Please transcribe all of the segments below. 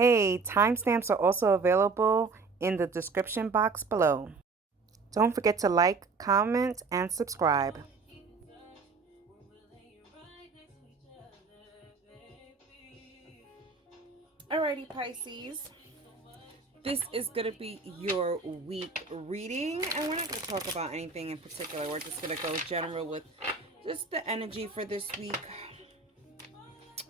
Hey, timestamps are also available in the description box below. Don't forget to like, comment, and subscribe. Alrighty, Pisces. This is going to be your week reading, and we're not going to talk about anything in particular. We're just going to go general with just the energy for this week.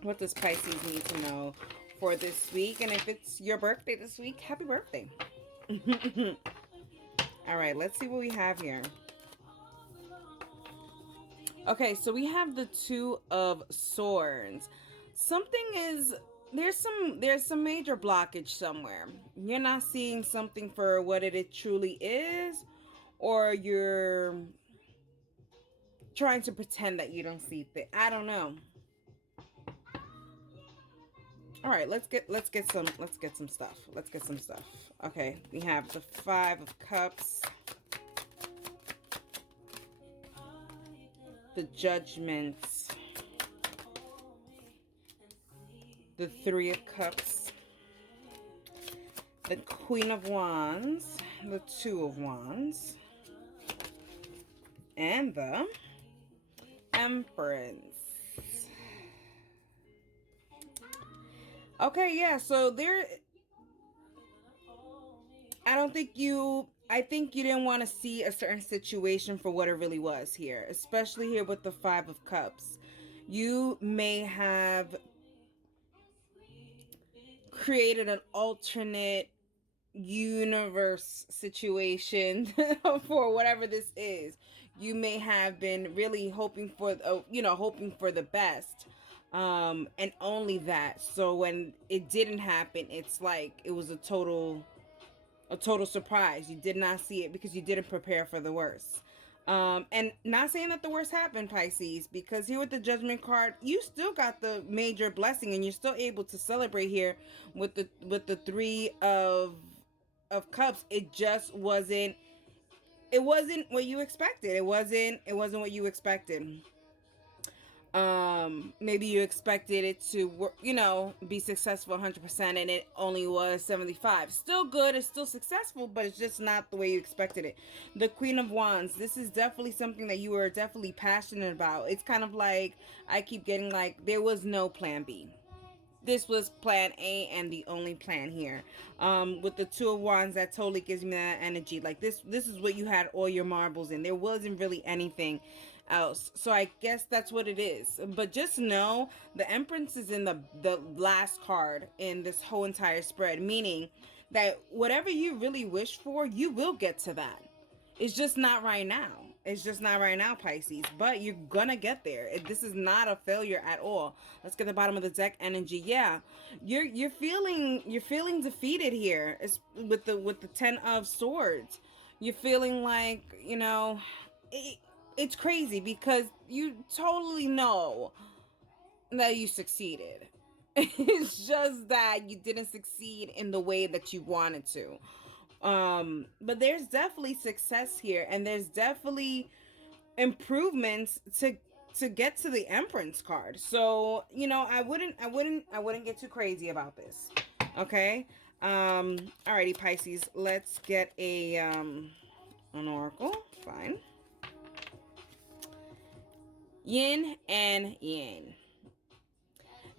What does Pisces need to know for this week? And if it's your birthday this week, happy birthday. All right, let's see what we have here. Okay, so we have the Two of Swords. There's some major blockage somewhere. You're not seeing something for what it truly is, or you're trying to pretend that you don't see things. I don't know. All right, let's get some stuff. Let's get some stuff. Okay, we have the Five of Cups, the Judgment, the Three of Cups, the Queen of Wands, the Two of Wands, and the Empress. Okay, yeah, so I think you didn't want to see a certain situation for what it really was here, especially here with the Five of Cups. You may have created an alternate universe situation for whatever this is. You may have been really hoping for hoping for the best, and only that. So when it didn't happen, it's like it was a total surprise. You did not see it because you didn't prepare for the worst. And not saying that the worst happened, Pisces, because here with the Judgment card, you still got the major blessing, and you're still able to celebrate here with the Three of Cups. It just wasn't. It wasn't what you expected. It wasn't what you expected. Maybe you expected it to be successful 100%, and it only was 75. Still good, it's still successful, but it's just not the way you expected it. The Queen of Wands, this is definitely something that you were definitely passionate about. It's kind of like I keep getting like there was no plan B. This was plan A and the only plan here. With the Two of Wands, that totally gives me that energy. Like this is what you had all your marbles in. There wasn't really anything else. So I guess that's what it is. But just know the Empress is in the last card in this whole entire spread, meaning that whatever you really wish for, you will get to that. It's just not right now. It's just not right now, Pisces. But you're gonna get there. This is not a failure at all. Let's get the bottom of the deck energy. Yeah, you're feeling defeated here. It's with the Ten of Swords. You're feeling like it's crazy because you totally know that you succeeded. It's just that you didn't succeed in the way that you wanted to. But there's definitely success here, and there's definitely improvements to get to the Empress card. So I wouldn't get too crazy about this. Okay. Alrighty, Pisces, let's get an oracle. Fine. Yin and Yang.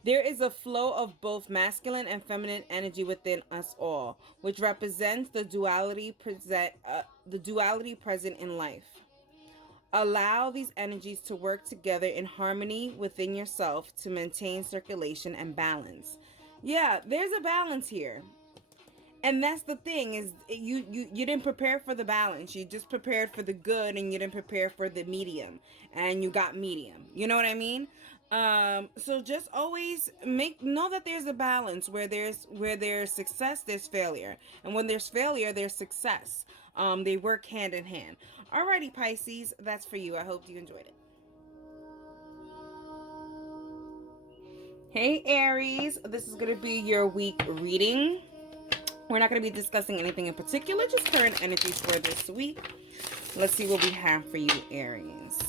There is a flow of both masculine and feminine energy within us all, which represents the duality present in life. Allow these energies to work together in harmony within yourself to maintain circulation and balance. Yeah, there's a balance here. And that's the thing is you didn't prepare for the balance. You just prepared for the good, and you didn't prepare for the medium, and you got medium. You know what I mean? So just always know that there's a balance where there's success, there's failure, and when there's failure, there's success. They work hand in hand. Alrighty, Pisces, that's for you. I hope you enjoyed it. Hey, Aries, this is gonna be your week reading. We're not going to be discussing anything in particular, just current energies for this week. Let's see what we have for you, Aries.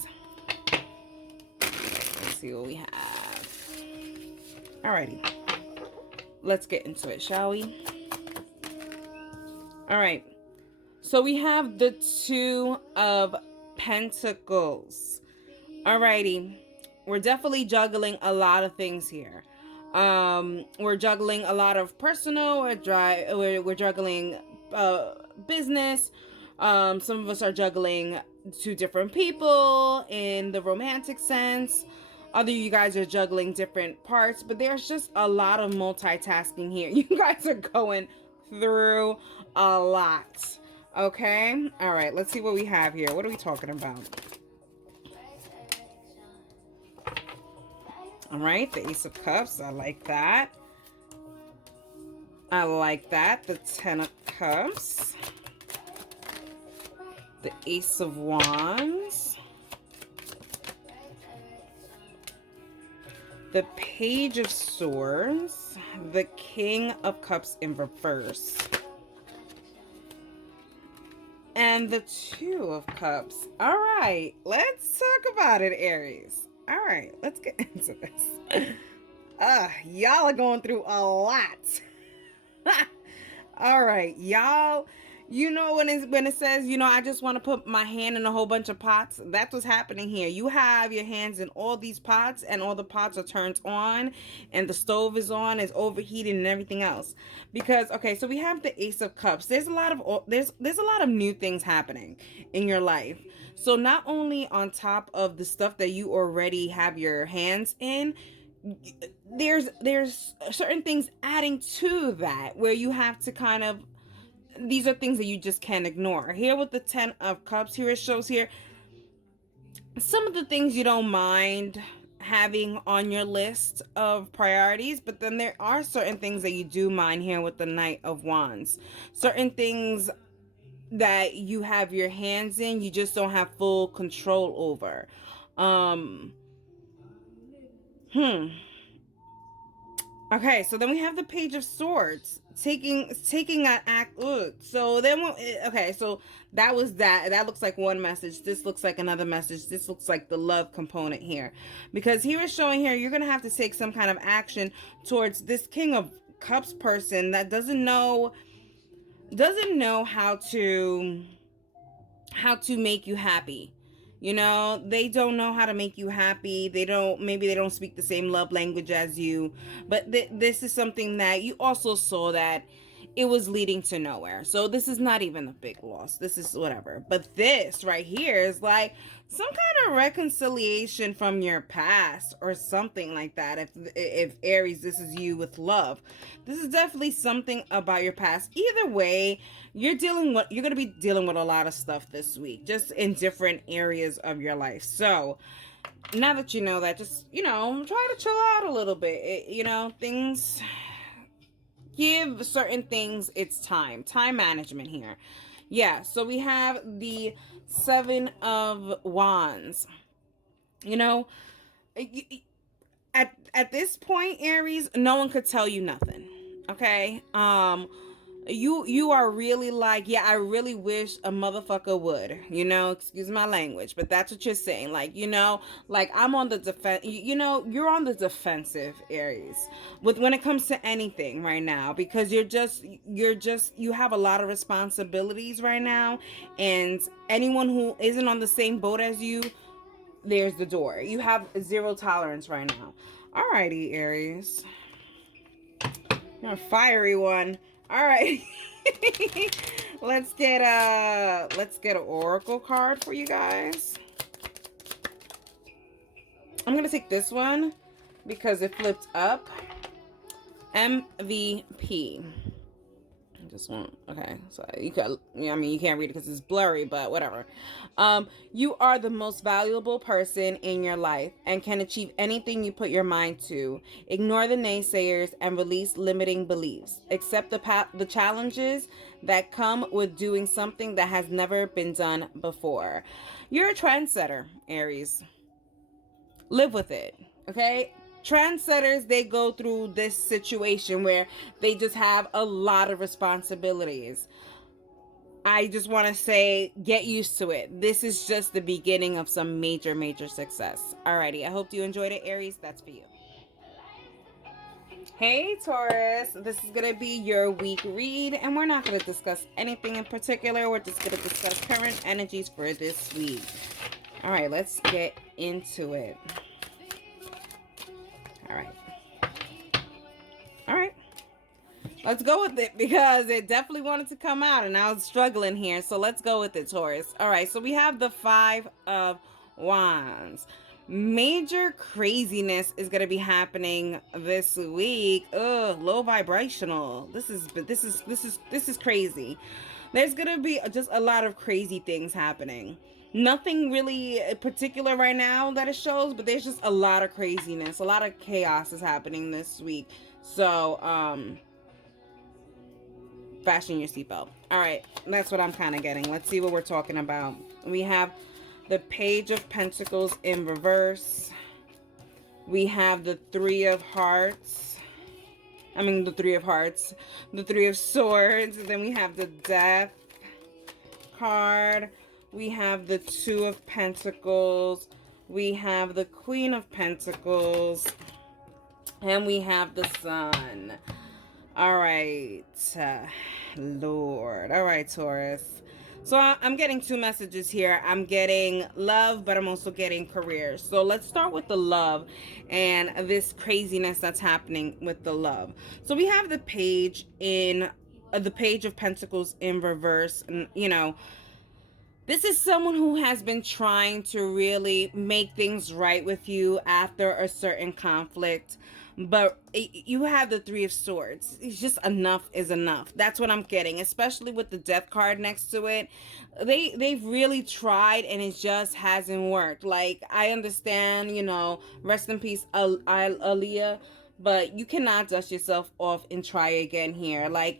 Let's see what we have. Alrighty. let's get into it, shall we? All right. So we have the Two of Pentacles. Alrighty. We're definitely juggling a lot of things here. We're juggling a lot of personal, we're juggling business. Some of us are juggling two different people in the romantic sense. Other you guys are juggling different parts, but there's just a lot of multitasking here. You guys are going through a lot. Okay? All right, let's see what we have here. What are we talking about? All right, the Ace of Cups. I like that. I like that. The Ten of Cups. The Ace of Wands. The Page of Swords. The King of Cups in reverse. And the Two of Cups. All right, let's talk about it, Aries. All right, let's get into this. Y'all are going through a lot. All right, y'all. You know when it says, you know, I just want to put my hand in a whole bunch of pots. That's what's happening here. You have your hands in all these pots, and all the pots are turned on, and the stove is on, is overheating, and everything else. Because okay, so we have the Ace of Cups. There's a lot of new things happening in your life. So not only on top of the stuff that you already have your hands in, there's certain things adding to that where you have to kind of, these are things that you just can't ignore. Here with the Ten of Cups, here it shows here some of the things you don't mind having on your list of priorities, but then there are certain things that you do mind here with the Knight of Wands. Certain things that you have your hands in, you just don't have full control over. Okay, so then we have the Page of Swords taking an act. So then, okay, so that was that. That looks like one message. This looks like another message. This looks like the love component here, because here is showing here you're gonna have to take some kind of action towards this King of Cups person that doesn't know how to make you happy. You know, they don't know how to make you happy. Maybe they don't speak the same love language as you. But this is something that you also saw that it was leading to nowhere. So this is not even a big loss. This is whatever. But this right here is like some kind of reconciliation from your past or something like that. If Aries, this is you with love. This is definitely something about your past. Either way, you're going to be dealing with a lot of stuff this week, just in different areas of your life. So now that you know that, just, you know, try to chill out a little bit. Give certain things its time management here. Yeah, so we have the Seven of Wands. You know, at this point, Aries, no one could tell you nothing. Okay? You are really like, yeah, I really wish a motherfucker would, you know, excuse my language, but that's what you're saying. Like, you know, like I'm on the defense, you know, you're on the defensive, Aries, when it comes to anything right now, because you have a lot of responsibilities right now, and anyone who isn't on the same boat as you, there's the door. You have zero tolerance right now. Alrighty, Aries. You're a fiery one. All right. let's get an oracle card for you guys. I'm going to take this one because it flipped up. MVP. Just one. Okay, so you can't read it because it's blurry, but whatever. You are the most valuable person in your life and can achieve anything you put your mind to. Ignore the naysayers and release limiting beliefs. Accept the challenges that come with doing something that has never been done before. You're a trendsetter, Aries. Live with it, okay? Trendsetters, they go through this situation where they just have a lot of responsibilities. I just want to say, get used to it. This is just the beginning of some major, major success. Alrighty, I hope you enjoyed it, Aries. That's for you. Hey Taurus, this is going to be your week read, and we're not going to discuss anything in particular. We're just going to discuss current energies for this week. All right, let's get into it. All right. All right. Let's go with it because it definitely wanted to come out and I was struggling here. So let's go with it, Taurus. All right, so we have the Five of Wands. Major craziness is going to be happening this week. Ugh, low vibrational. This is crazy. There's going to be just a lot of crazy things happening. Nothing really particular right now that it shows, but there's just a lot of craziness. A lot of chaos is happening this week. So, fasten your seatbelt. All right, that's what I'm kind of getting. Let's see what we're talking about. We have the Page of Pentacles in reverse. We have the Three of Hearts. The Three of Hearts. The Three of Swords. And then we have the Death card. We have the Two of Pentacles. We have the Queen of Pentacles. And we have the Sun. All right, Lord. All right, Taurus. So I'm getting two messages here. I'm getting love, but I'm also getting career. So let's start with the love and this craziness that's happening with the love. So we have the Page of Pentacles in reverse. And, this is someone who has been trying to really make things right with you after a certain conflict. But you have the Three of Swords. It's just enough is enough. That's what I'm getting, especially with the Death card next to it. They've really tried and it just hasn't worked. Like, I understand, rest in peace, Aaliyah, but you cannot dust yourself off and try again here. like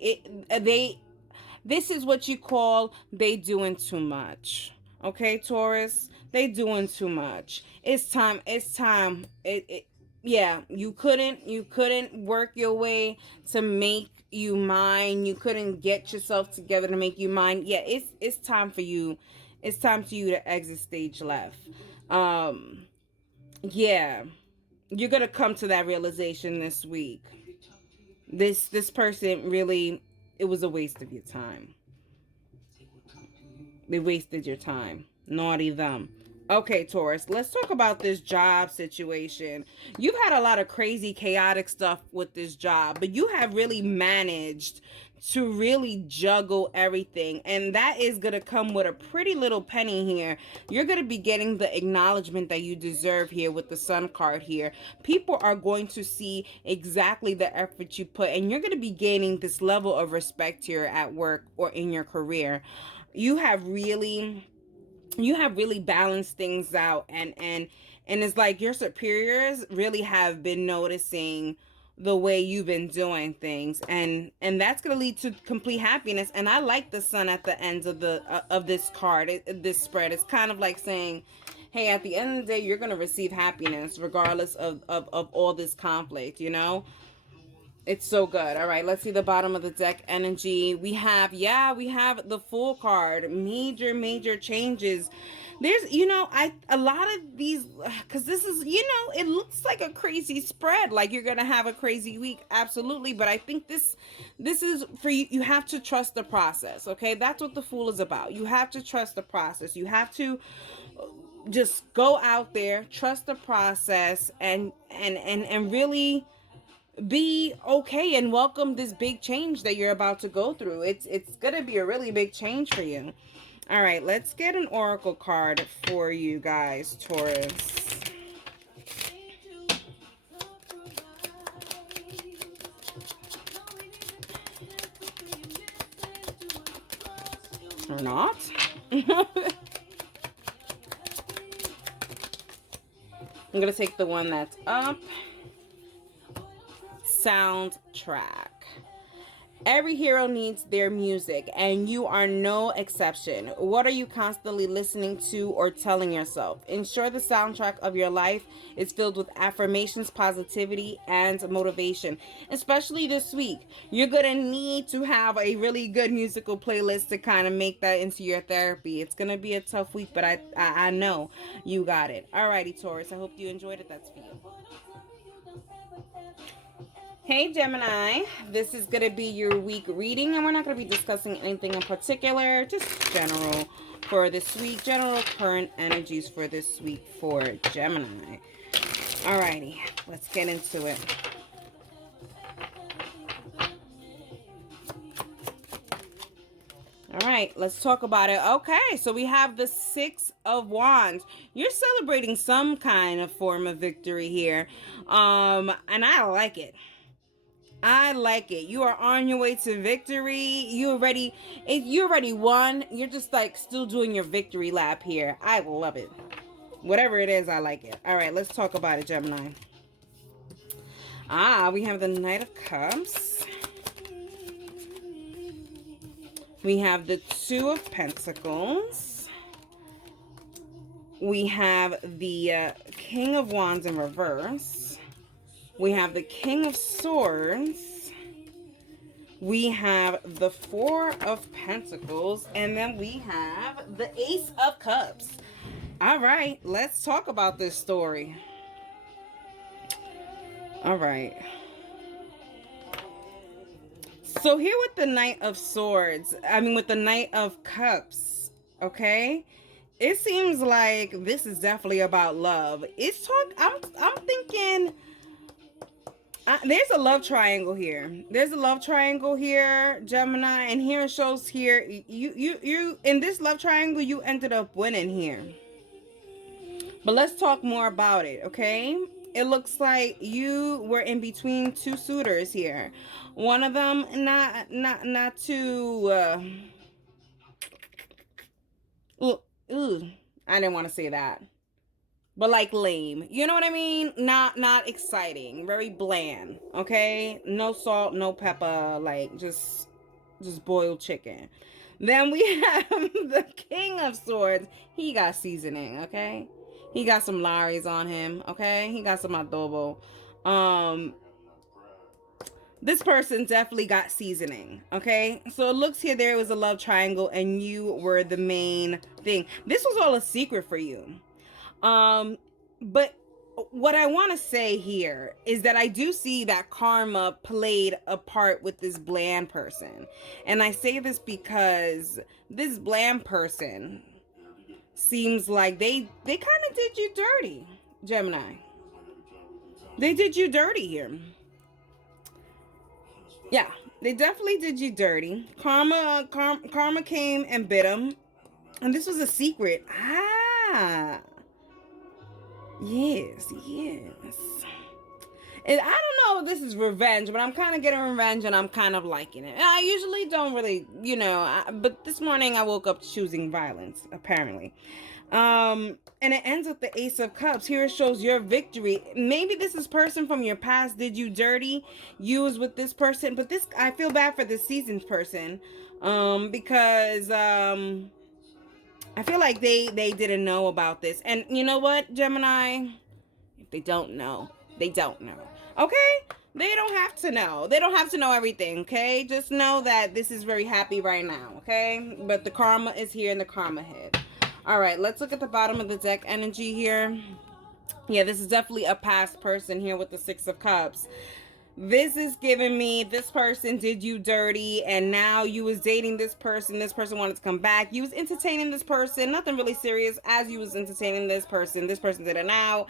this is what you call they doing too much. Okay, Taurus? They doing too much. It's time. Yeah, you couldn't work your way to make you mine. You couldn't get yourself together to make you mine. Yeah, it's time for you. It's time for you to exit stage left. Yeah. You're going to come to that realization this week. This person really, it was a waste of your time. They wasted your time. Naughty them. Okay, Taurus, let's talk about this job situation. You've had a lot of crazy, chaotic stuff with this job, but you have really managed to really juggle everything. And that is going to come with a pretty little penny here. You're going to be getting the acknowledgement that you deserve here with the Sun card here. People are going to see exactly the effort you put, and you're going to be gaining this level of respect here at work or in your career. You have really balanced things out, and it's like your superiors really have been noticing the way you've been doing things, and that's going to lead to complete happiness. And I like the Sun at the end of this card. This spread, it's kind of like saying, hey, at the end of the day, you're going to receive happiness regardless of all this conflict. It's so good. All right, let's see the bottom of the deck energy. We have the Fool card. Major changes. There's, a lot of these, because this is, it looks like a crazy spread. Like you're going to have a crazy week. Absolutely. But I think this is for you. You have to trust the process. Okay. That's what the Fool is about. You have to trust the process. You have to just go out there, trust the process, and really be okay and welcome this big change that you're about to go through. It's gonna be a really big change for you. All right, let's get an oracle card for you guys, Taurus. Or not. I'm gonna take the one that's up. Soundtrack. Every hero needs their music, and you are no exception. What are you constantly listening to or telling yourself? Ensure the soundtrack of your life is filled with affirmations, positivity, and motivation. Especially this week, you're going to need to have a really good musical playlist to kind of make that into your therapy. It's going to be a tough week, but I know you got it. Alrighty, Taurus, I hope you enjoyed it. That's for you. Hey Gemini, this is going to be your week reading, and we're not going to be discussing anything in particular, just general for this week, general current energies for this week for Gemini. Alrighty, let's get into it. All right, let's talk about it. Okay, so we have the Six of Wands. You're celebrating some kind of form of victory here, and I like it. I like it. You are on your way to victory. You already won. You're just like still doing your victory lap here. I love it. Whatever it is, I like it. All right, let's talk about it, Gemini. We have the Knight of Cups. We have the Two of Pentacles. We have the King of Wands in reverse. We have the King of Swords. We have the Four of Pentacles. And then we have the Ace of Cups. All right, let's talk about this story. All right. So here with the Knight of Swords, with the Knight of Cups, okay? It seems like this is definitely about love. I'm thinking there's a love triangle here. There's a love triangle here, Gemini, and here it shows here you in this love triangle you ended up winning here. But let's talk more about it, okay? It looks like you were in between two suitors here. One of them not too I didn't want to say that. But like lame. You know what I mean? Not exciting. Very bland. Okay? No salt, no pepper, like just boiled chicken. Then we have the King of Swords. He got seasoning, okay? He got some Laris on him, okay? He got some adobo. This person definitely got seasoning, okay? So it looks here there was a love triangle and you were the main thing. This was all a secret for you. But what I want to say here is that I do see that karma played a part with this bland person. And I say this because this bland person seems like they kind of did you dirty, Gemini. They did you dirty here. Yeah, they definitely did you dirty. Karma came and bit them. And this was a secret. Yes. And I don't know if this is revenge, but I'm kind of getting revenge and I'm kind of liking it. I usually don't really, but this morning I woke up choosing violence, apparently. And it ends with the Ace of Cups. Here it shows your victory. Maybe this is person from your past did you dirty. You was with this person, but I feel bad for this season's person, because I feel like they didn't know about this. And you know what, Gemini? If they don't know, they don't know. Okay? They don't have to know. They don't have to know everything, okay? Just know that this is very happy right now, okay? But the karma is here in the karma head. All right, let's look at the bottom of the deck energy here. Yeah, this is definitely a past person here with the Six of Cups. This is giving me this person did you dirty and now you was dating this person wanted to come back, you was entertaining this person, nothing really serious, as you was entertaining this person did it now.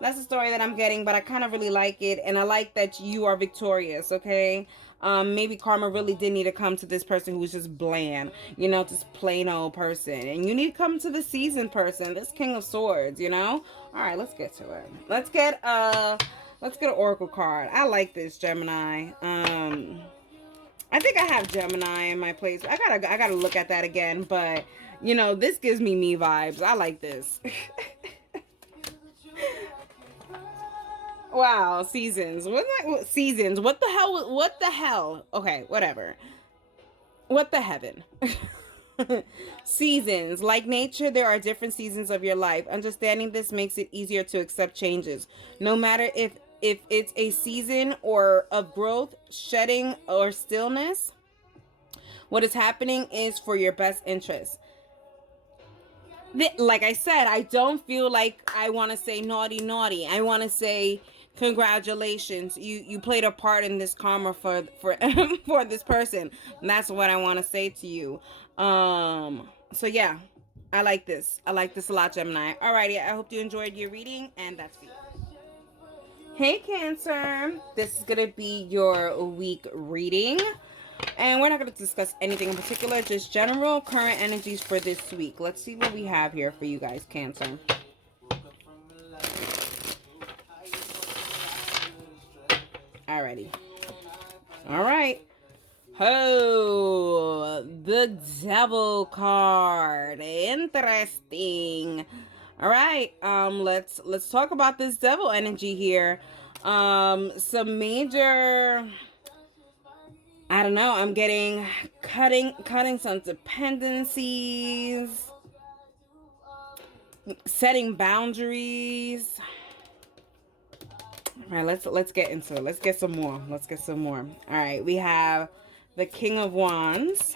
That's the story that I'm getting, but I kind of really like it, and I like that you are victorious, okay? Maybe karma really did need to come to this person who was just bland, just plain old person, and you need to come to the seasoned person, this King of Swords, All right, let's get to it. Let's get an oracle card. I like this, Gemini. I think I have Gemini in my place. I gotta look at that again, but this gives me vibes. I like this. Wow, seasons. Seasons. What the hell? Okay, whatever. What the heaven? Seasons. Like nature, there are different seasons of your life. Understanding this makes it easier to accept changes. No matter if it's a season or of growth, shedding, or stillness, what is happening is for your best interest. Like I said, I don't feel like I want to say naughty. I want to say Congratulations, you played a part in this karma for for this person. And that's what I want to say to you. So yeah, I like this. I like this a lot, Gemini. Alrighty, I hope you enjoyed your reading, and that's for you. Hey Cancer, this is gonna be your week reading, and we're not gonna discuss anything in particular, just general current energies for this week. Let's see what we have here for you guys, Cancer. Alrighty. All right. Oh, the Devil card. Interesting. All right. Let's talk about this Devil energy here. Some major, I don't know, I'm getting cutting some dependencies, setting boundaries. All right, let's get into it. Let's get some more. All right, we have the King of Wands.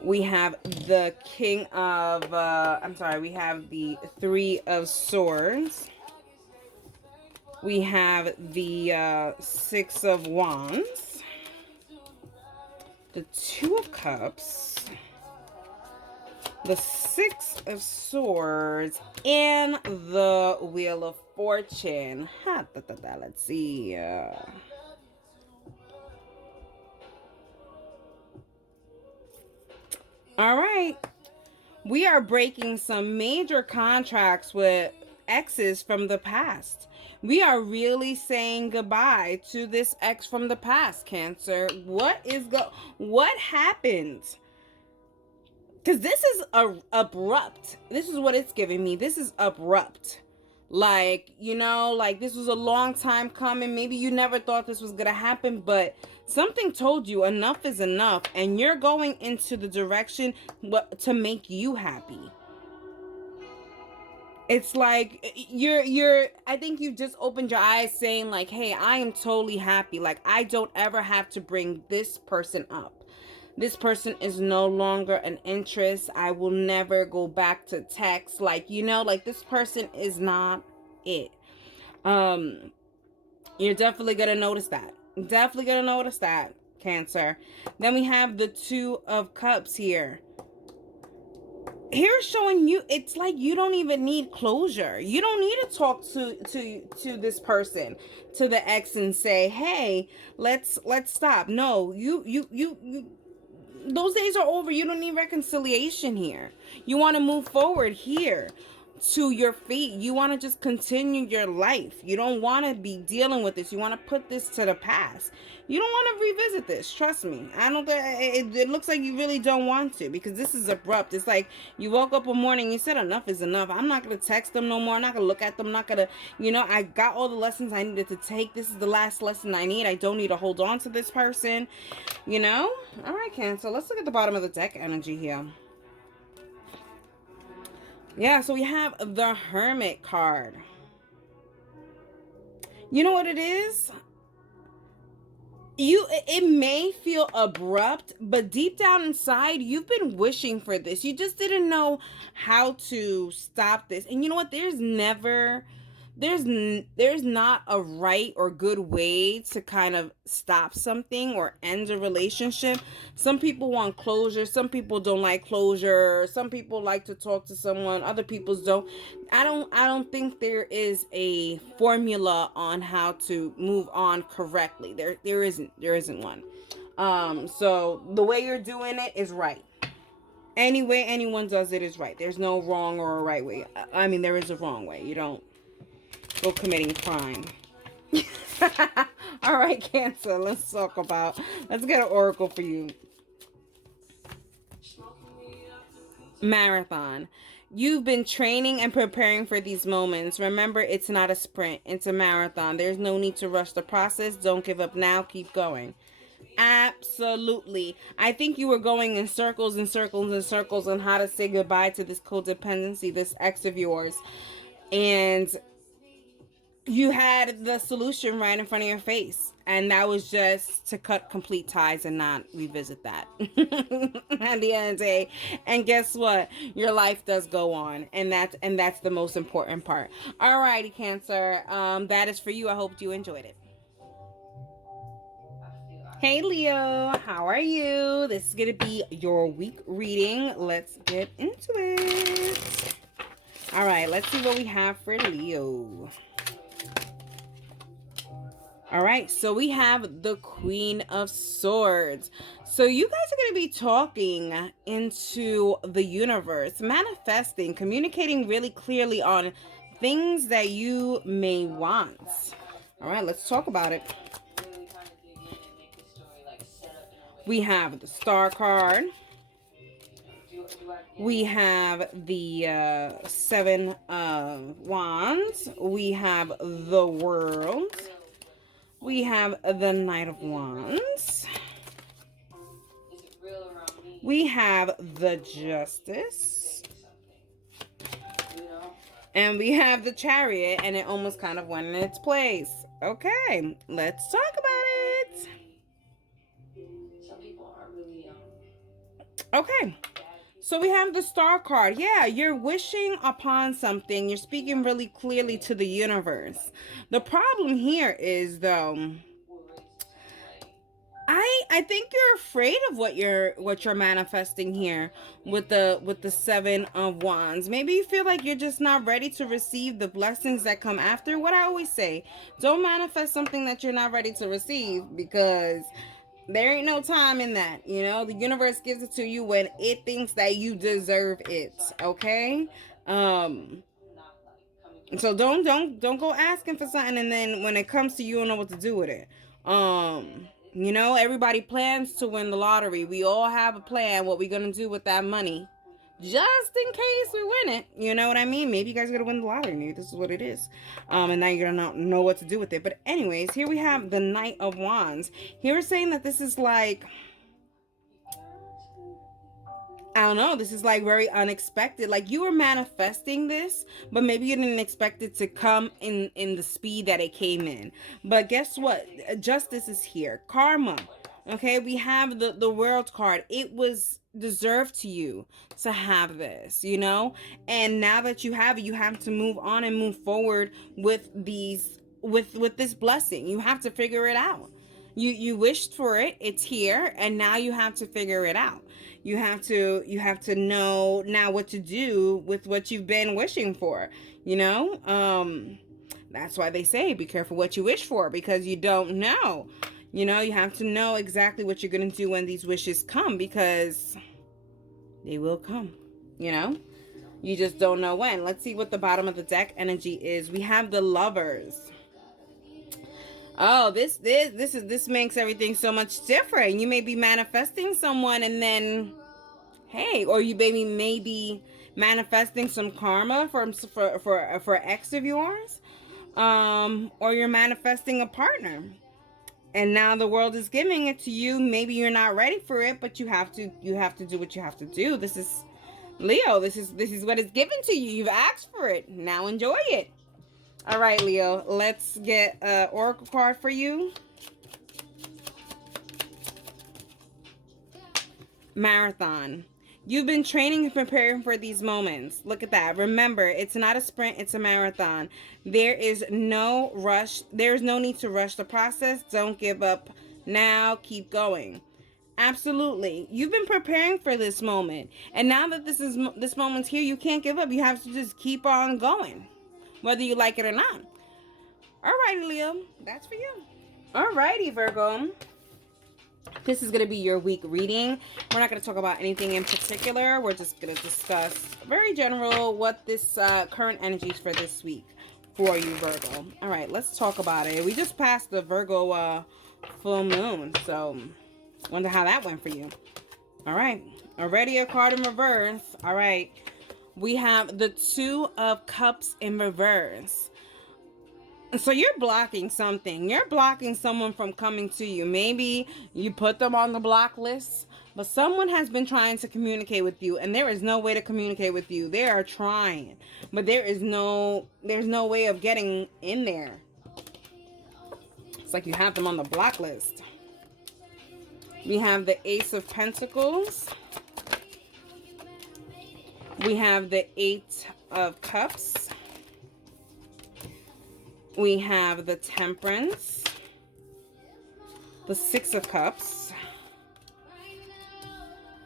We have the King of, we have the Three of Swords. We have the Six of Wands. The Two of Cups. The Six of Swords, and the Wheel of Fortune. Let's see. All right. We are breaking some major contracts with exes from the past. We are really saying goodbye to this ex from the past, Cancer. What happened? Because this is abrupt. This is what it's giving me. This is abrupt. Like, you know, like this was a long time coming. Maybe you never thought this was going to happen, but something told you enough is enough. And you're going into the direction to make you happy. It's like I think you just opened your eyes saying like, hey, I am totally happy. Like, I don't ever have to bring this person up. This person is no longer an interest. I will never go back to text. Like, you know, like this person is not it. You're definitely going to notice that. Cancer. Then we have the Two of Cups here. Here's showing you it's like you don't even need closure. You don't need to talk to this person, to the ex, and say, hey, let's stop. No, you those days are over. You don't need reconciliation here. You want to move forward here to your feet. You want to just continue your life. You don't want to be dealing with this. You want to put this to the past. You don't want to revisit this. Trust me. I don't think it looks like you really don't want to, because this is abrupt. It's like you woke up one morning and you said enough is enough. I'm not going to text them no more. I'm not going to look at them. I'm not going to, you know, I got all the lessons I needed to take. This is the last lesson I need. I don't need to hold on to this person, you know? All right, Cancer. Let's look at the bottom of the deck energy here. Yeah, so we have the Hermit card. You know what it is? It may feel abrupt, but deep down inside, you've been wishing for this. You just didn't know how to stop this. And you know what? There's not a right or good way to kind of stop something or end a relationship. Some people want closure. Some people don't like closure. Some people like to talk to someone. Other people don't. I don't think there is a formula on how to move on correctly. There isn't one. So the way you're doing it is right. Any way anyone does it is right. There's no wrong or a right way. I mean, there is a wrong way. You don't go committing crime. All right, Cancer, let's get an oracle for you. Marathon. You've been training and preparing for these moments. Remember, it's not a sprint, it's a marathon. There's no need to rush the process. Don't give up now. Keep going. Absolutely. I think you were going in circles and circles and circles on how to say goodbye to this codependency, this ex of yours. And you had the solution right in front of your face, and that was just to cut complete ties and not revisit that at the end of the day. And guess what, your life does go on, and that's the most important part. Alrighty, Cancer, that is for you. I hope you enjoyed it. Hey Leo, how are you? This is gonna be your week reading. Let's get into it. All right, let's see what we have for Leo. All right, so we have the Queen of Swords. So you guys are going to be talking into the universe, manifesting, communicating really clearly on things that you may want. All right, let's talk about it. We have the Star card. We have the Seven of Wands. We have the World. We have the Knight of Wands. We have the Justice. And we have the Chariot, and it almost kind of went in its place. Okay, let's talk about it. Okay. So we have the Star card. Yeah, you're wishing upon something. You're speaking really clearly to the universe. The problem here is, though, I think you're afraid of what you're manifesting here with the Seven of Wands. Maybe you feel like you're just not ready to receive the blessings that come after. What I always say, don't manifest something that you're not ready to receive, because there ain't no time in that. You know, the universe gives it to you when it thinks that you deserve it. Okay? So don't go asking for something, and then when it comes to you, don't know what to do with it. You know, everybody plans to win the lottery. We all have a plan what we're gonna do with that money, just in case we win it. You know what I mean? Maybe you guys are gonna win the lottery. Maybe this is what it is. And now you're gonna know what to do with it. But anyways, here we have the Knight of Wands. Here we're saying that this is like, I don't know, this is like very unexpected. Like you were manifesting this, but maybe you didn't expect it to come in the speed that it came in. But guess what? Justice is here. Karma. Okay, we have the World card. It was deserved to you to have this, you know? And now that you have it, you have to move on and move forward with these with this blessing. You have to figure it out. You wished for it, it's here, and now you have to figure it out. You have to know now what to do with what you've been wishing for, you know? That's why they say be careful what you wish for, because you don't know. You know, you have to know exactly what you're going to do when these wishes come, because they will come, you know? You just don't know when. Let's see what the bottom of the deck energy is. We have the Lovers. Oh, this makes everything so much different. You may be manifesting someone, and then, hey, or you maybe manifesting some karma for ex of yours, or you're manifesting a partner, and now the world is giving it to you. Maybe you're not ready for it, but you have to do what you have to do. This is Leo. This is what is given to you. You've asked for it. Now enjoy it. All right, Leo, let's get an oracle card for you. Marathon. You've been training and preparing for these moments. Look at that. Remember, it's not a sprint, it's a marathon. There is no rush. There's no need to rush the process. Don't give up now. Keep going. Absolutely. You've been preparing for this moment. And now that this moment's here, you can't give up. You have to just keep on going, whether you like it or not. All right, Leo, that's for you. All righty, Virgo. This is going to be your week reading. We're not going to talk about anything in particular. We're just going to discuss very general what this current energies for this week for you, Virgo. All right, let's talk about it. We just passed the Virgo full moon, so wonder how that went for you. All right, already a card in reverse. All right, we have the Two of Cups in reverse. So you're blocking something. You're blocking someone from coming to you. Maybe you put them on the block list, but someone has been trying to communicate with you, and there is no way to communicate with you. They are trying, but there's no way of getting in there. It's like you have them on the block list. We have the Ace of Pentacles. We have the Eight of Cups. We have the Temperance, the Six of Cups,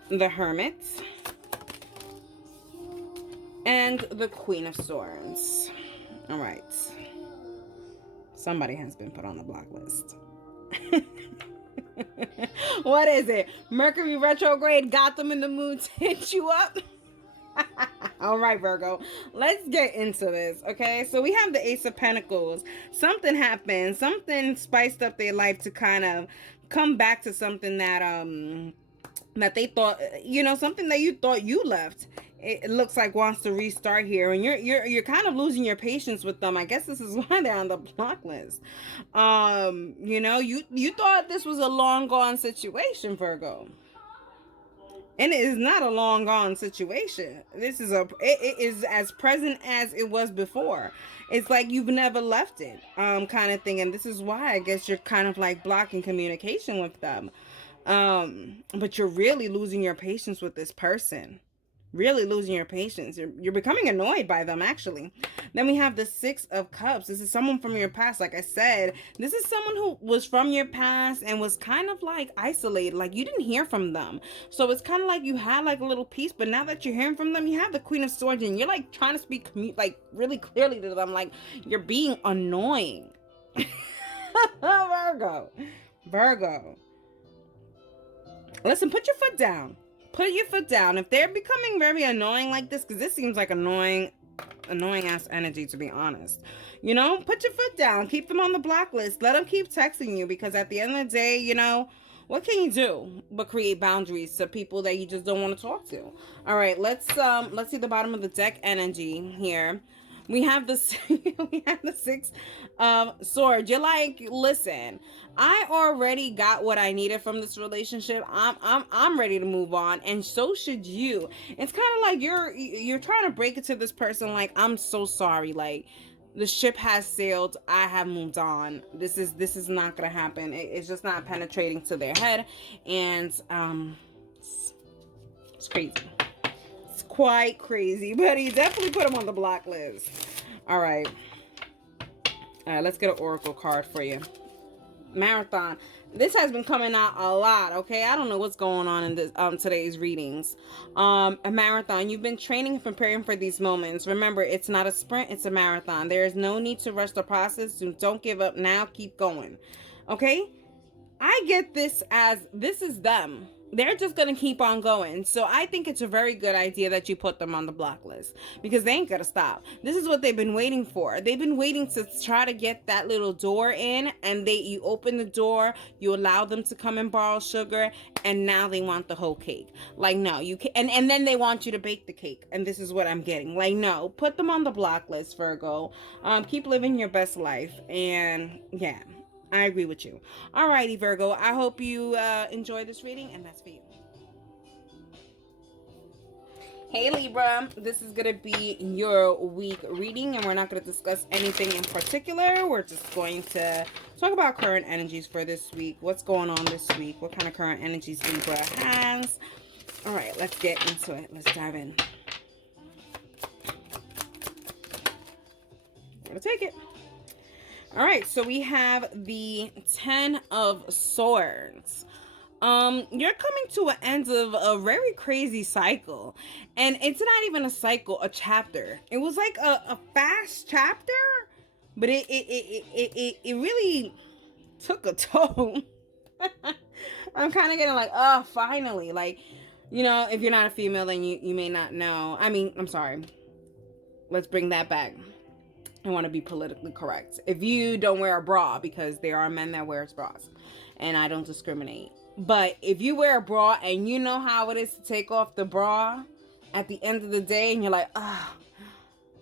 the Hermit, and the Queen of Swords. All right. Somebody has been put on the block list. What is it? Mercury retrograde got them in the mood to hit you up? All right, Virgo, let's get into this. Okay, so we have the Ace of Pentacles. Something happened, something spiced up their life to kind of come back to something that that they thought, you know, something that you thought you left. It looks like wants to restart here, and you're kind of losing your patience with them. I guess this is why they're on the block list. You know, you thought this was a long gone situation, Virgo. And it is not a long gone situation. This is it is as present as it was before. It's like you've never left it, kind of thing. And this is why I guess you're kind of like blocking communication with them. But you're really losing your patience with this person. Really losing your patience. You're becoming annoyed by them, actually. Then we have the Six of Cups. This is someone from your past. Like I said, this is someone who was from your past and was kind of like isolated. Like you didn't hear from them. So it's kind of like you had like a little peace, but now that you're hearing from them, you have the Queen of Swords and you're like trying to speak like really clearly to them. Like you're being annoying. Virgo. Listen, put your foot down. Put your foot down. If they're becoming very annoying like this, because this seems like annoying ass energy, to be honest. You know, put your foot down. Keep them on the block list. Let them keep texting you, because at the end of the day, you know, what can you do but create boundaries to people that you just don't want to talk to? All right, let's see the bottom of the deck energy here. We have the Six of Swords. You're like, listen, I already got what I needed from this relationship. I'm ready to move on, and so should you. It's kind of like you're trying to break it to this person like, I'm so sorry, like the ship has sailed, I have moved on. This is not gonna happen. It's just not penetrating to their head, and it's crazy. Quite crazy, but he definitely put him on the block list. All right, let's get an oracle card for you. Marathon. This has been coming out a lot. Okay, I don't know what's going on in this today's readings. A marathon. You've been training and preparing for these moments. Remember, it's not a sprint, it's a marathon. There is no need to rush the process. Don't give up now. Keep going. Okay, I get this as this is them. They're just going to keep on going. So I think it's a very good idea that you put them on the block list, because they ain't going to stop. This is what they've been waiting for. They've been waiting to try to get that little door in, and you open the door, you allow them to come and borrow sugar, and now they want the whole cake. Like, no, you can't. And then they want you to bake the cake. And this is what I'm getting. Like, no, put them on the block list, Virgo. Keep living your best life. And yeah. I agree with you. Alrighty, Virgo. I hope you enjoy this reading, and that's for you. Hey, Libra. This is going to be your week reading, and we're not going to discuss anything in particular. We're just going to talk about current energies for this week. What's going on this week? What kind of current energies Libra has? All right, let's get into it. Let's dive in. I'm going to take it. All right, so we have the 10 of Swords. You're coming to an end of a very crazy cycle, and it's not even a cycle, a chapter. It was like a fast chapter, but it really took a toll. I'm kind of getting like, oh, finally, like, you know, if you're not a female, then you may not know. I mean, I'm sorry. Let's bring that back. I want to be politically correct. If you don't wear a bra, because there are men that wear bras, and I don't discriminate. But if you wear a bra and you know how it is to take off the bra at the end of the day, and you're like, ah,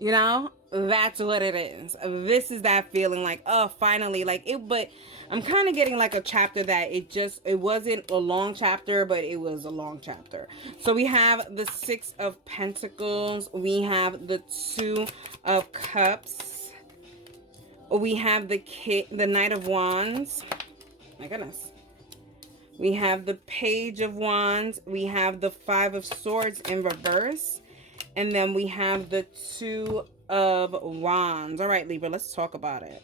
you know, That's what it is. This is that feeling like, oh, finally, like it. But I'm kind of getting like a chapter that it wasn't a long chapter, but it was a long chapter. So we have the Six of Pentacles. We have the Two of Cups. We have the Knight of Wands. My goodness. We have the Page of Wands. We have the Five of Swords in reverse. And then we have the Two of Wands. All right, Libra, let's talk about it.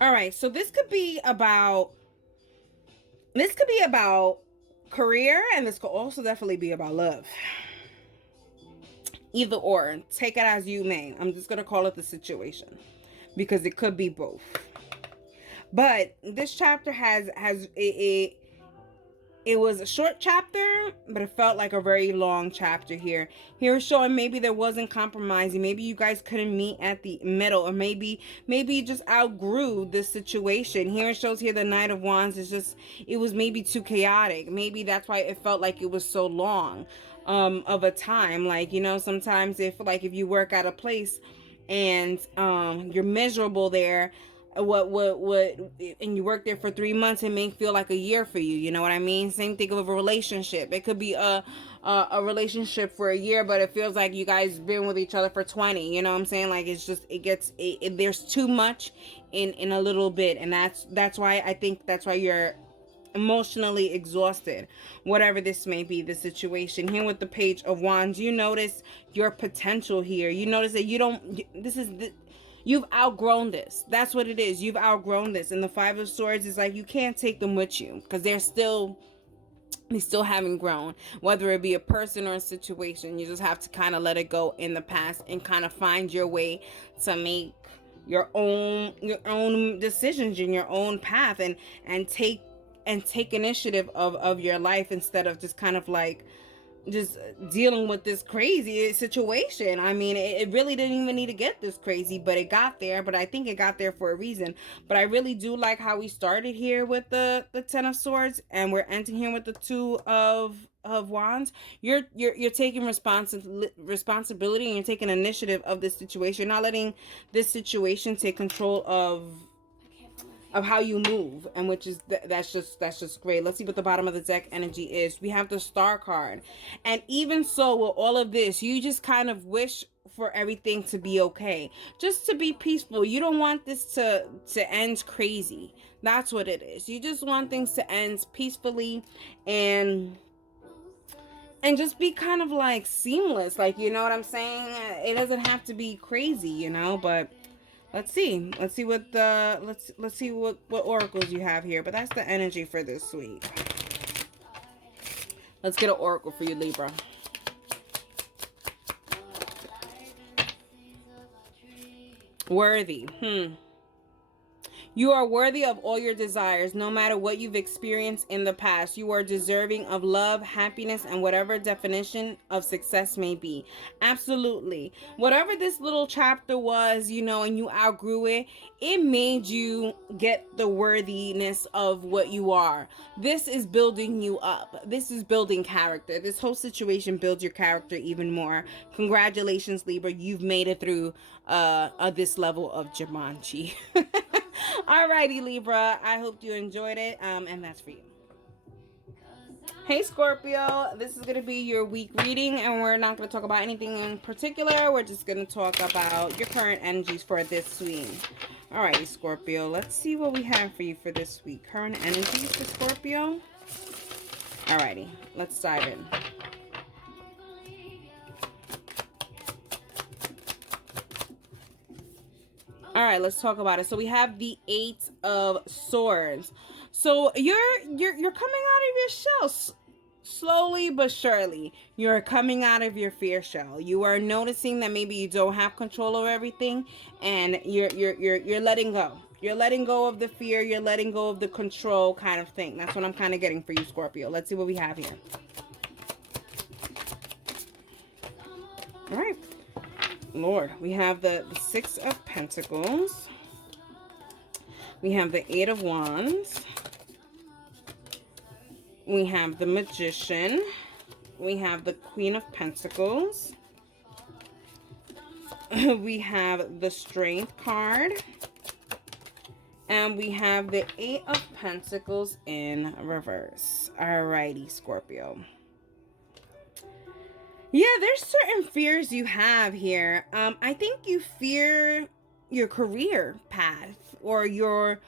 All right, so this could be about career, and this could also definitely be about love. Either or, take it as you may. I'm just going to call it the situation because it could be both. But this chapter it was a short chapter, but it felt like a very long chapter here. Here it's showing maybe there wasn't compromising. Maybe you guys couldn't meet at the middle, or maybe you just outgrew this situation. Here it shows here the Knight of Wands is just, it was maybe too chaotic. Maybe that's why it felt like it was so long of a time. Like, you know, sometimes if you work at a place and you're miserable there, and you work there for 3 months, it may feel like a year for you. You know what I mean? Same thing of a relationship. It could be a relationship for a year, but it feels like you guys been with each other for 20. You know what I'm saying? Like, it's just, there's too much in a little bit, and that's why I think that's why you're emotionally exhausted, whatever this may be, the situation. Here with the Page of Wands, you notice your potential here. You notice that you've outgrown this. That's what it is. You've outgrown this. And the Five of Swords is like, you can't take them with you because they still haven't grown, whether it be a person or a situation. You just have to kind of let it go in the past and kind of find your way to make your own decisions in your own path, and take initiative of your life, instead of just kind of like just dealing with this crazy situation. I mean, it really didn't even need to get this crazy, but it got there. But I think it got there for a reason. But I really do like how we started here with the Ten of Swords, and we're ending here with the Two of Wands. You're taking responsibility, and you're taking initiative of this situation. You're not letting this situation take control of how you move, and which is that's just great. Let's see what the bottom of the deck energy is. We have the Star card, and even so, with all of this, you just kind of wish for everything to be okay, just to be peaceful. You don't want this to end crazy. That's what it is. You just want things to end peacefully and just be kind of like seamless, like, you know what I'm saying? It doesn't have to be crazy, you know. But let's see what let's see what oracles you have here. But that's the energy for this week. Let's get an oracle for you, Libra. Worthy. You are worthy of all your desires, no matter what you've experienced in the past. You are deserving of love, happiness, and whatever definition of success may be. Absolutely. Whatever this little chapter was, you know, and you outgrew it, it made you get the worthiness of what you are. This is building you up. This is building character. This whole situation builds your character even more. Congratulations, Libra. You've made it through this level of Jumanji. Alrighty, Libra. I hope you enjoyed it. And that's for you. Hey, Scorpio. This is going to be your week reading, and we're not going to talk about anything in particular. We're just going to talk about your current energies for this week. Alrighty, Scorpio. Let's see what we have for you for this week. Current energies for Scorpio. Alrighty. Let's dive in. All right, let's talk about it. So we have the Eight of Swords. So you're coming out of your shell slowly but surely. You're coming out of your fear shell. You are noticing that maybe you don't have control over everything, and you're letting go. You're letting go of the fear. You're letting go of the control kind of thing. That's what I'm kind of getting for you, Scorpio. Let's see what we have here. All right. Lord, we have the Six of Pentacles. We have the Eight of Wands. We have the Magician. we have the Queen of Pentacles. We have the Strength card. And we have the Eight of Pentacles in reverse. Alrighty, Scorpio. Yeah, there's certain fears you have here. I think you fear your career path or your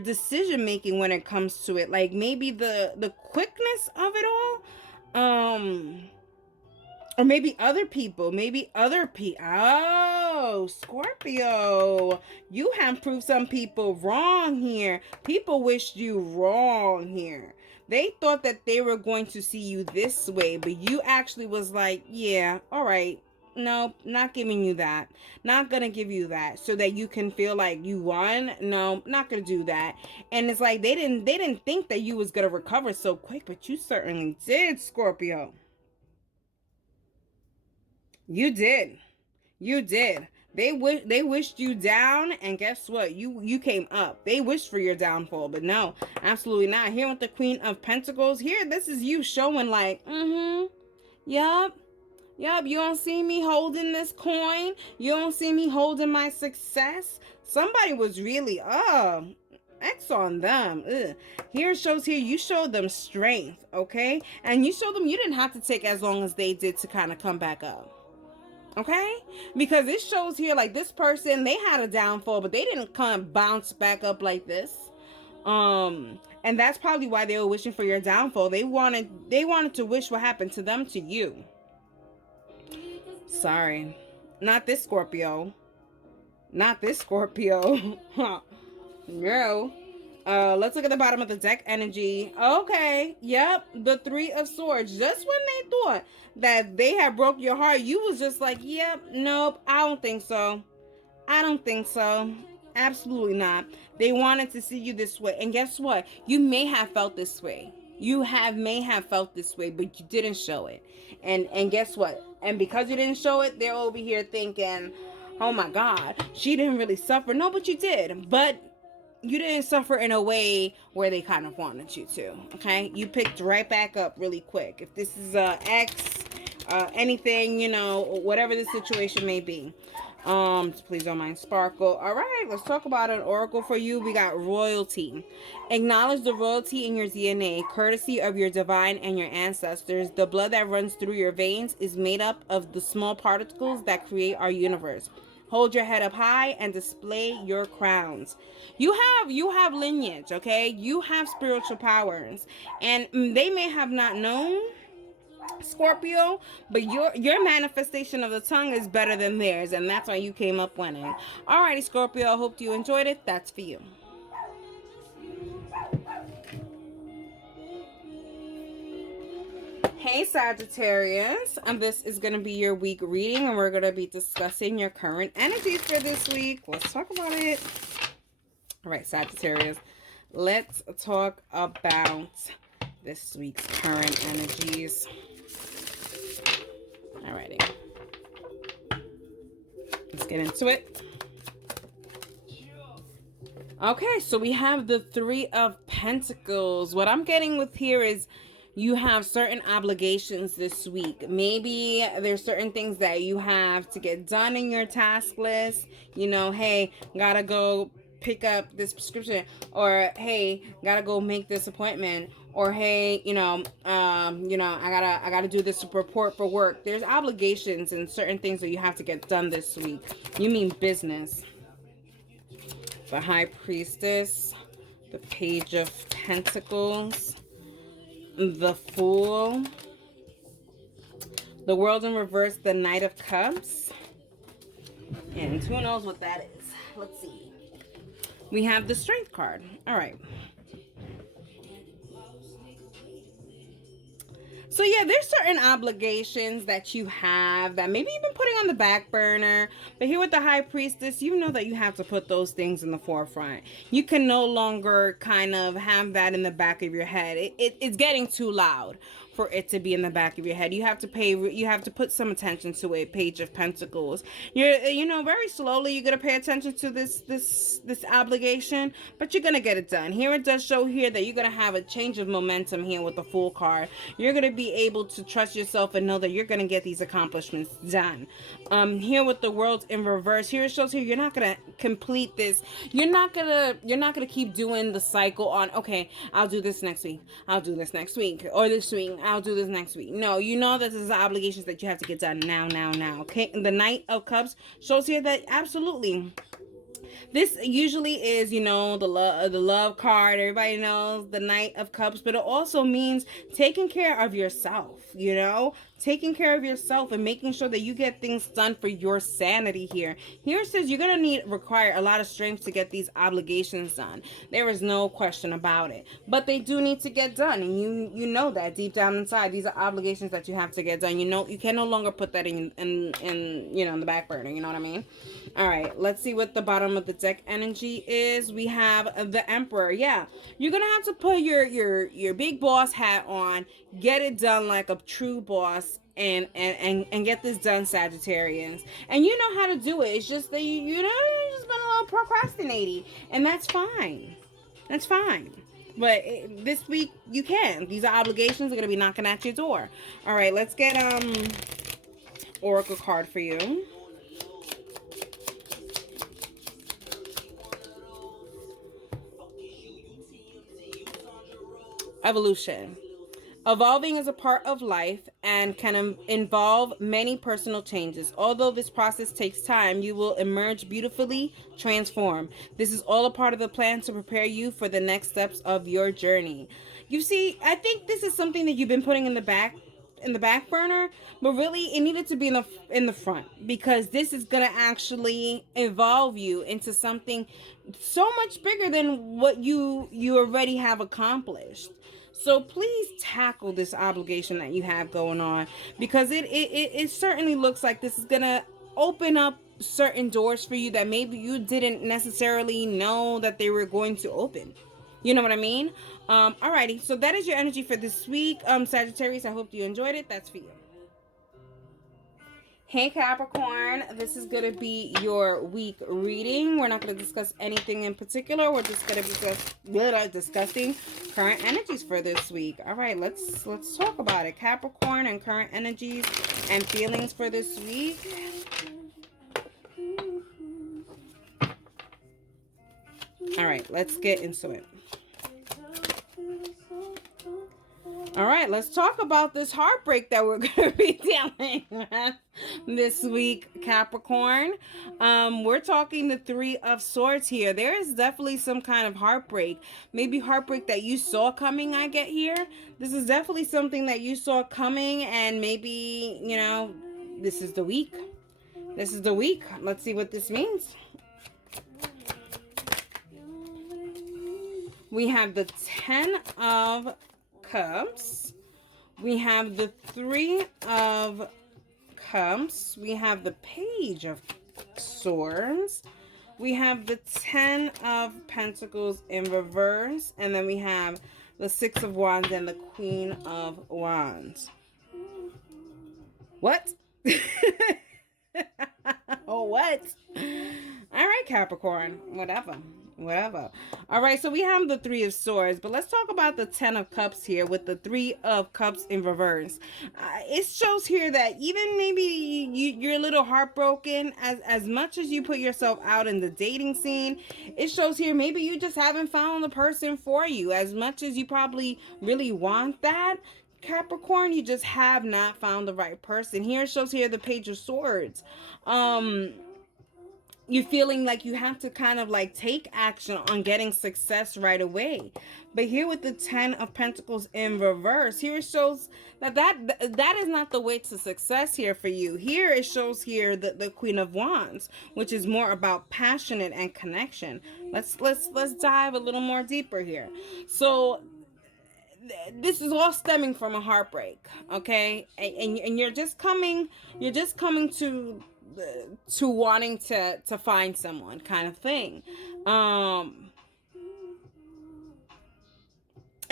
decision making when it comes to it. Like maybe the quickness of it all. Or maybe other people. Oh, Scorpio. You have proved some people wrong here. People wished you wrong here. They thought that they were going to see you this way, but you actually was like, yeah, all right. No, not giving you that. Not gonna give you that so that you can feel like you won. No, not gonna do that. And it's like they didn't think that you was gonna recover so quick, but you certainly did, Scorpio. You did. You did. They wished you down, and guess what? You came up. They wished for your downfall, but no, absolutely not. Here with the Queen of Pentacles, here this is you showing like, yup, you don't see me holding this coin. You don't see me holding my success. Somebody was really, X on them. Ugh. Here it shows here you showed them strength, okay? And you showed them you didn't have to take as long as they did to kind of come back up. Okay, because it shows here like this person, they had a downfall, but they didn't come bounce back up like this. And that's probably why they were wishing for your downfall. They wanted to wish what happened to them to you. Sorry, not this Scorpio. Not this Scorpio. No. Let's look at the bottom of the deck energy. Okay, yep, the Three of Swords. Just when they thought that they had broke your heart, you was just like, yep, nope, I don't think so. I don't think so. Absolutely not. They wanted to see you this way. And guess what? You may have felt this way. May have felt this way, but you didn't show it. And guess what? And because you didn't show it, they're over here thinking, oh my God, she didn't really suffer. No, but you did. But you didn't suffer in a way where they kind of wanted you to, okay? You picked right back up really quick. If this is ex, anything, you know, whatever the situation may be. Please don't mind sparkle. All right, let's talk about an oracle for you. We got royalty. Acknowledge the royalty in your DNA, courtesy of your divine and your ancestors. The blood that runs through your veins is made up of the small particles that create our universe. Hold your head up high and display your crowns. You have lineage, okay? You have spiritual powers. And they may have not known, Scorpio, but your manifestation of the tongue is better than theirs, and that's why you came up winning. Alrighty, Scorpio, I hope you enjoyed it. That's for you. Hey Sagittarius, and this is going to be your week reading, and we're going to be discussing your current energies for this week. Let's talk about it. All right, Sagittarius, let's talk about this week's current energies. Alrighty, let's get into it. Okay, so we have the Three of Pentacles. What I'm getting with here is you have certain obligations this week. Maybe there's certain things that you have to get done in your task list. You know, hey, gotta go pick up this prescription, or hey, gotta go make this appointment, or hey, I gotta do this report for work. There's obligations and certain things that you have to get done this week. You mean business. The High Priestess, the Page of Pentacles, the Fool, the World in reverse, the Knight of Cups, and who knows what that is. Let's see. We have the Strength card. All right. So yeah, there's certain obligations that you have that maybe you've been putting on the back burner. But here with the High Priestess, you know that you have to put those things in the forefront. You can no longer kind of have that in the back of your head. It's getting too loud for it to be in the back of your head. You have to put some attention to it. Page of Pentacles. Very slowly you're gonna pay attention to this obligation, but you're gonna get it done. Here it does show here that you're gonna have a change of momentum here with the Fool card. You're gonna be able to trust yourself and know that you're gonna get these accomplishments done. Here with the World in reverse, here it shows here you're not gonna complete this. You're not gonna keep doing the cycle on, okay, I'll do this next week, I'll do this next week, or this week I'll do this next week. No, you know that there's obligations that you have to get done now. Okay, the Knight of Cups shows here that absolutely this usually is, the love card. Everybody knows the Knight of Cups, but it also means taking care of yourself, taking care of yourself and making sure that you get things done for your sanity here. Here it says you're going to require a lot of strength to get these obligations done. There is no question about it, but they do need to get done. And you know that deep down inside, these are obligations that you have to get done. You can no longer put that in the back burner. You know what I mean? All right, let's see what the bottom of the deck energy is. We have the Emperor. Yeah, you're going to have to put your big boss hat on, get it done like a true boss, and get this done, Sagittarians. And you know how to do it. It's just that you've just been a little procrastinating, and that's fine. That's fine. But this week you can. These are obligations are going to be knocking at your door. All right, let's get Oracle card for you. Evolution. Evolving is a part of life and can involve many personal changes. Although this process takes time, you will emerge beautifully transformed. This is all a part of the plan to prepare you for the next steps of your journey. You see, I think this is something that you've been putting in the back burner, but really it needed to be in the front, because this is going to actually evolve you into something so much bigger than what you already have accomplished. So please tackle this obligation that you have going on, because it certainly looks like this is going to open up certain doors for you that maybe you didn't necessarily know that they were going to open. You know what I mean? Alrighty, so that is your energy for this week. Sagittarius, I hope you enjoyed it. That's for you. Hey Capricorn, this is going to be your week reading. We're not going to discuss anything in particular. We're just going to be discussing current energies for this week. All right, let's talk about it. Capricorn and current energies and feelings for this week. All right, let's get into it. All right, let's talk about this heartbreak that we're going to be dealing with this week, Capricorn. We're talking the Three of Swords here. There is definitely some kind of heartbreak. Maybe heartbreak that you saw coming, I get here. This is definitely something that you saw coming, and maybe, this is the week. This is the week. Let's see what this means. We have the Ten of Cups. We have the Three of Cups. We have the Page of Swords. We have the Ten of Pentacles in reverse. And then we have the Six of Wands and the Queen of Wands. What? Oh, what? All right, Capricorn. Whatever. All right, so we have the Three of Swords, but let's talk about the Ten of Cups here with the Three of Cups in reverse. It shows here that even maybe you're a little heartbroken, as much as you put yourself out in the dating scene. It shows here maybe you just haven't found the person for you. As much as you probably really want that, Capricorn, you just have not found the right person. Here it shows here the Page of Swords. You're feeling like you have to kind of like take action on getting success right away. But here with the Ten of Pentacles in reverse, here it shows that is not the way to success here for you. Here it shows here the Queen of Wands, which is more about passionate and connection. Let's dive a little more deeper here. So this is all stemming from a heartbreak, okay? And you're just coming to wanting to find someone, kind of thing.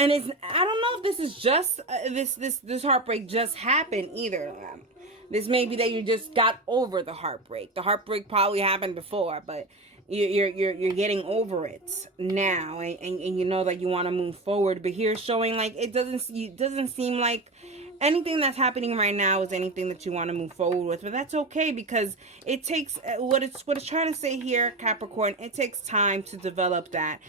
And it's, I don't know if this is just this heartbreak just happened either. This may be that you just got over the heartbreak. The heartbreak probably happened before, but you're getting over it now, and you know that you want to move forward. But here's showing like it doesn't seem like anything that's happening right now is anything that you want to move forward with. But that's okay, because it takes what it's trying to say here, Capricorn. It takes time to develop that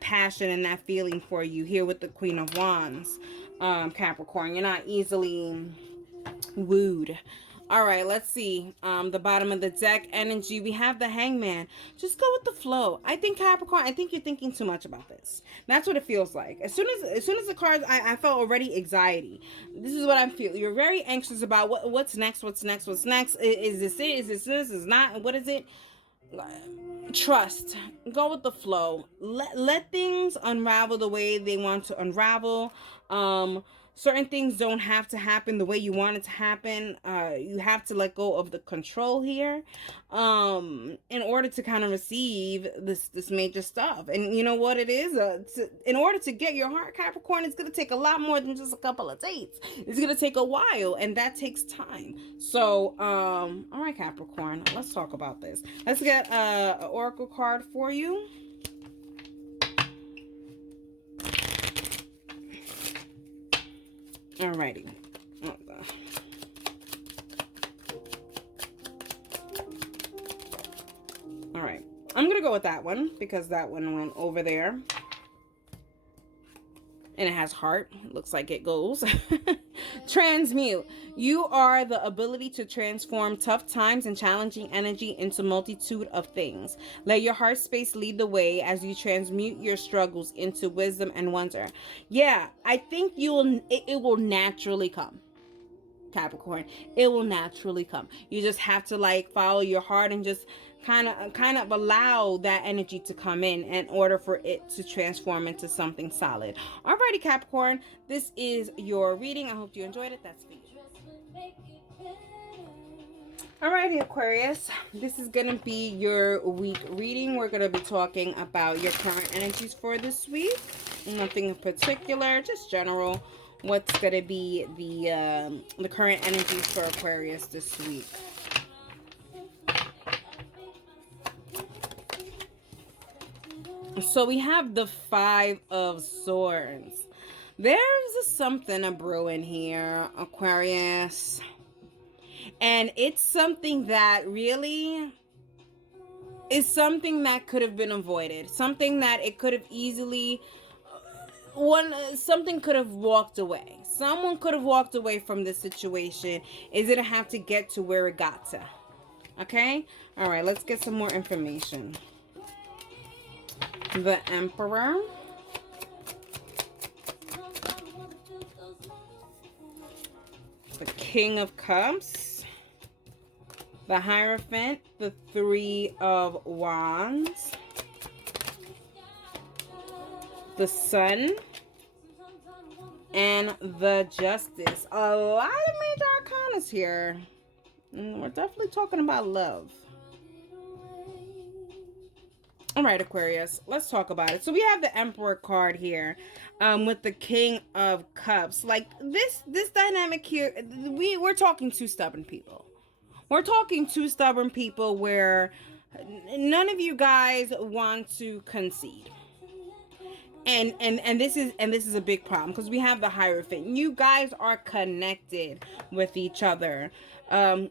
passion and that feeling for you here with the Queen of Wands, Capricorn. You're not easily wooed. All right, let's see. The bottom of the deck energy, we have the Hangman. Just go with the flow. I think, Capricorn, I think you're thinking too much about this. That's what it feels like. As soon as the cards, I felt already anxiety. This is what I'm feeling. You're very anxious about what's next. Is this it? Is this this? Is not? What is it? Trust. Go with the flow. Let things unravel the way they want to unravel. Certain things don't have to happen the way you want it to happen. You have to let go of the control here, in order to kind of receive this major stuff. And you know what it is? In order to get your heart, Capricorn, it's going to take a lot more than just a couple of dates. It's going to take a while, and that takes time. So, all right, Capricorn, let's talk about this. Let's get an oracle card for you. Alrighty. Alright. I'm going to go with that one because that one went over there. And it has heart. Looks like it goes. Transmute. You are the ability to transform tough times and challenging energy into multitude of things. Let your heart space lead the way as you transmute your struggles into wisdom and wonder. Yeah, I think it will naturally come. Capricorn, it will naturally come. You just have to like follow your heart and just kind of allow that energy to come in order for it to transform into something solid. Alrighty, Capricorn, this is your reading. I hope you enjoyed it. That's for you. Alrighty, Aquarius, this is gonna be your week reading. We're gonna be talking about your current energies for this week. Nothing in particular, just general. What's gonna be the current energies for Aquarius this week? So we have the Five of Swords. There's something a brewing here, Aquarius. And it's something that really is something that could have been avoided. Something that it could have easily... something could have walked away. Someone could have walked away from this situation. It didn't have to get to where it got to. Okay? Alright, let's get some more information. The Emperor. The King of Cups. The Hierophant. The Three of Wands. The Sun. And the Justice. A lot of major arcanas here. And we're definitely talking about love. All right, Aquarius, let's talk about it. So we have the Emperor card here, with the King of Cups. Like this dynamic here, we're talking two stubborn people. We're talking two stubborn people where none of you guys want to concede. And this is a big problem because we have the Hierophant. You guys are connected with each other.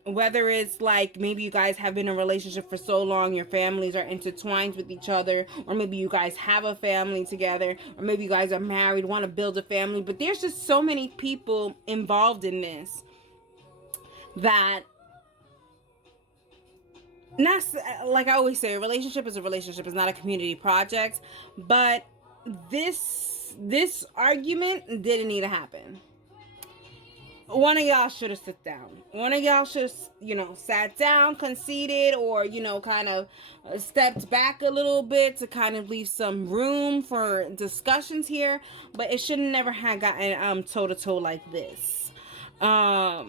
Whether it's like maybe you guys have been in a relationship for so long, your families are intertwined with each other, or maybe you guys have a family together, or maybe you guys are married, want to build a family, but there's just so many people involved in this that, not like I always say, a relationship is a relationship. It's not a community project, but this argument didn't need to happen. One of y'all should have sat down. One of y'all should have, sat down, conceded, or, kind of stepped back a little bit to kind of leave some room for discussions here. But it should never have gotten toe-to-toe like this. So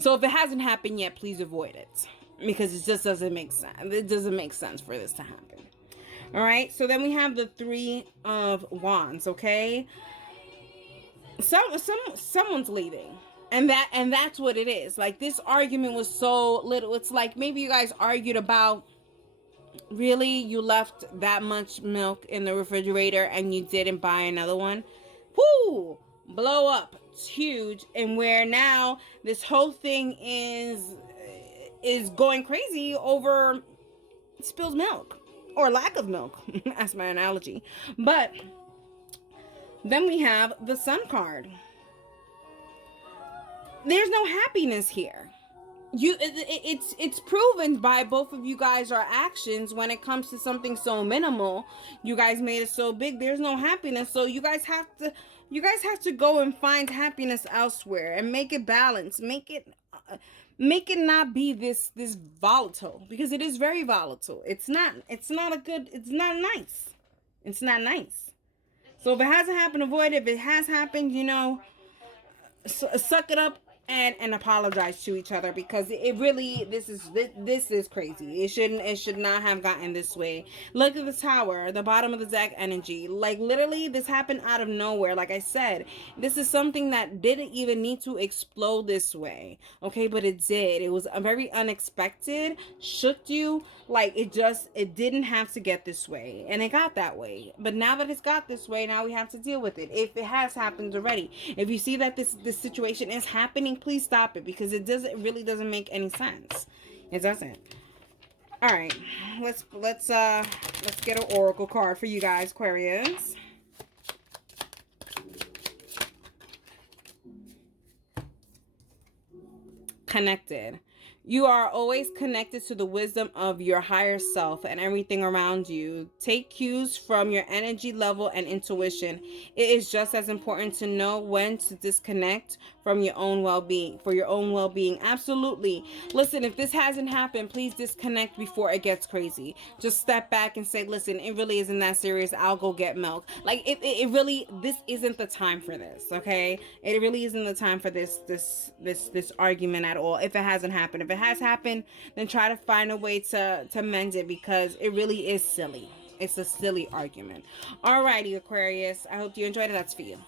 if it hasn't happened yet, please avoid it. Because it just doesn't make sense. It doesn't make sense for this to happen. All right, so then we have the Three of Wands. Okay, someone's leaving, and that's what it is. Like, this argument was so little. It's like maybe you guys argued about, really, you left that much milk in the refrigerator and you didn't buy another one. Whoo! Blow up. It's huge. And where now this whole thing is going crazy over spilled milk or lack of milk. That's my analogy. But then we have the Sun card. There's no happiness here. It's proven by both of you guys' are actions. When it comes to something so minimal, you guys made it so big. There's no happiness, so you guys have to go and find happiness elsewhere and make it balanced. Make it not be this volatile, because it is very volatile. It's not nice. It's not nice. So if it hasn't happened, avoid it. If it has happened, suck it up and apologize to each other, because it really, this is crazy. It should not have gotten this way. Look at the Tower, the bottom of the deck energy. Like, literally, this happened out of nowhere. Like I said, this is something that didn't even need to explode this way. Okay, but it did. It was a very unexpected, shook you. Like, it didn't have to get this way, and it got that way. But now that it's got this way, now we have to deal with it. If it has happened already, if you see that this situation is happening, please stop it, because it really doesn't make any sense. It doesn't. All right, let's get an oracle card for you guys, Aquarius. Connected. You are always connected to the wisdom of your higher self and everything around you. Take cues from your energy level and intuition. It is just as important to know when to disconnect from your own well-being, for your own well-being. Absolutely. Listen, if this hasn't happened, please disconnect before it gets crazy. Just step back and say, listen, it really isn't that serious. I'll go get milk. Like, it really, this isn't the time for this, okay? It really isn't the time for this argument at all, if it hasn't happened. If it has happened, then try to find a way to mend it, because it really is silly. It's a silly argument. Alrighty, Aquarius. I hope you enjoyed it. That's for you.